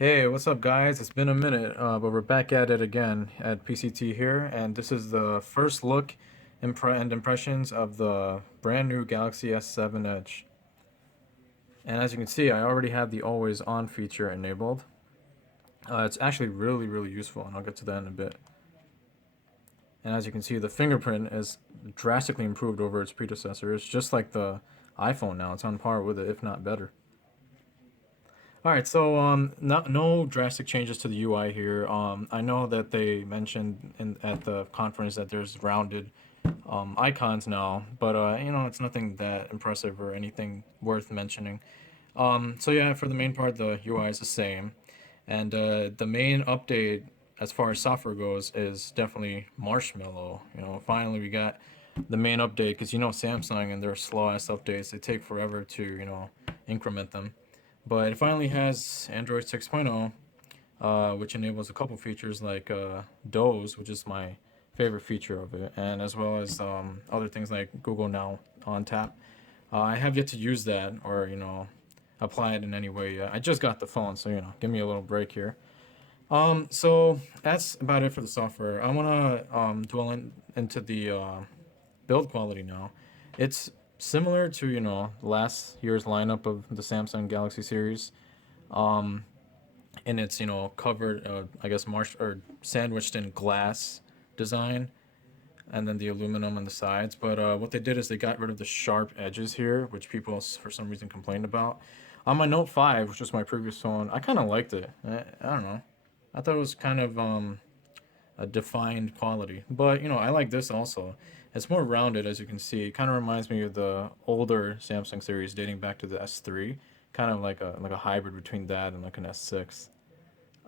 Hey, what's up, guys? It's been a minute, but we're back at it again at PCT here, and this is the first look and impressions of the brand new Galaxy S7 Edge. And as you can see, I already have the always on feature enabled. It's actually really useful, and I'll get to that in a bit. And as you can see, the fingerprint is drastically improved over its predecessor. It's just like the iPhone now. It's on par with it, if not better. All right, so no drastic changes to the UI here. I know that they mentioned at the conference that there's rounded icons now, but it's nothing that impressive or anything worth mentioning. So yeah, for the main part, the UI is the same, and the main update as far as software goes is definitely Marshmallow. Finally we got the main update because Samsung and their slow ass updates, they take forever to increment them. But it finally has Android 6.0, which enables a couple features like Doze, which is my favorite feature of it, and as well as other things like Google Now on tap. I have yet to use that or apply it in any way yet. I just got the phone, so give me a little break here. So that's about it for the software. I want to dwell into the build quality now. It's similar to last year's lineup of the Samsung Galaxy series, um, and it's covered, I guess, marsh or sandwiched in glass design, and then the aluminum on the sides. But what they did is they got rid of the sharp edges here, which people for some reason complained about. On my Note 5, which was my previous phone, I kind of liked it. I don't know. I thought it was kind of a defined quality. But I like this also. It's more rounded, as you can see. It kind of reminds me of the older Samsung series dating back to the S3, kind of like a hybrid between that and like an S6.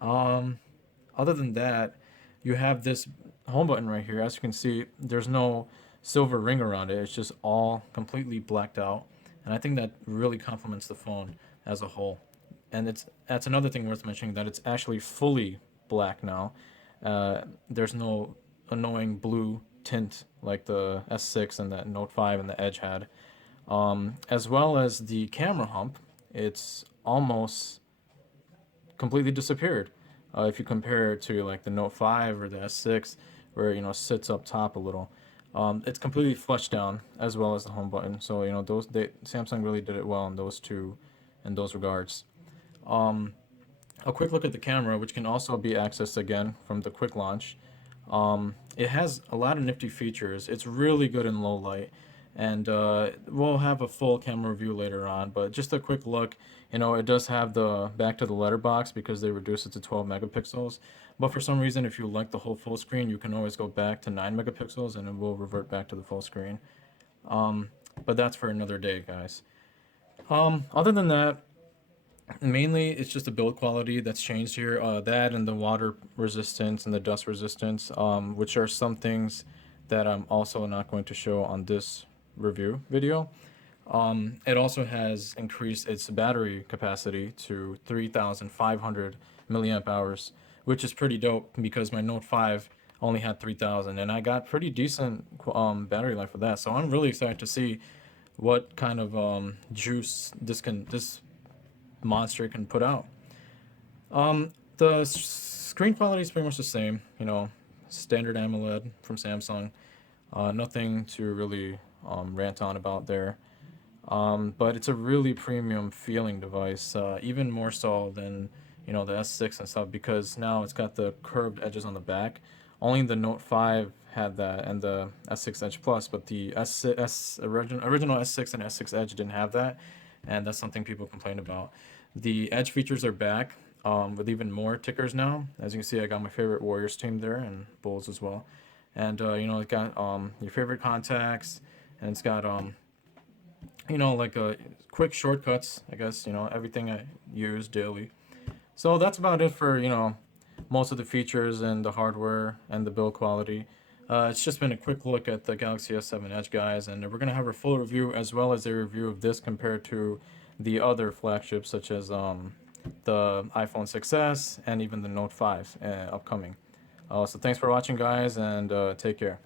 Um, Other than that, you have this home button right here. As you can see, there's no silver ring around it. It's just all completely blacked out, and I think that really complements the phone as a whole. And that's another thing worth mentioning, that it's actually fully black now. There's no annoying blue tint like the S6 and the Note 5 and the Edge had. As well as the camera hump, it's almost completely disappeared. If you compare it to like the Note 5 or the S6, where sits up top a little, it's completely flushed down as well as the home button. So Samsung really did it well in those regards. Um, a quick look at the camera, which can also be accessed again from the quick launch. It has a lot of nifty features. It's really good in low light, and we'll have a full camera review later on. But just a quick look, it does have the back to the letterbox because they reduced it to 12 megapixels. But for some reason, if you like the whole full screen, you can always go back to 9 megapixels, and it will revert back to the full screen. Um, but that's for another day, guys. Other than that, mainly, it's just the build quality that's changed here. That and the water resistance and the dust resistance, which are some things that I'm also not going to show on this review video. It also has increased its battery capacity to 3,500 milliamp hours, which is pretty dope because my Note 5 only had 3,000, and I got pretty decent battery life with that. So I'm really excited to see what kind of juice this monster can put out. The screen quality is pretty much the same, standard AMOLED from Samsung. Nothing to really rant on about there. But it's a really premium feeling device, even more so than the S6 and stuff, because now it's got the curved edges on the back. Only the Note 5 had that, and the S6 Edge Plus, but the original S6 and S6 Edge didn't have that, and that's something people complain about. The Edge features are back, with even more tickers now. As you can see, I got my favorite Warriors team there and Bulls as well, and it got your favorite contacts, and it's got like quick shortcuts, I guess, everything I use daily. So that's about it for, most of the features and the hardware and the build quality. It's just been a quick look at the Galaxy S7 Edge, guys, and we're going to have a full review as well as a review of this compared to the other flagships such as the iPhone 6s and even the Note 5 upcoming. So thanks for watching, guys, and take care.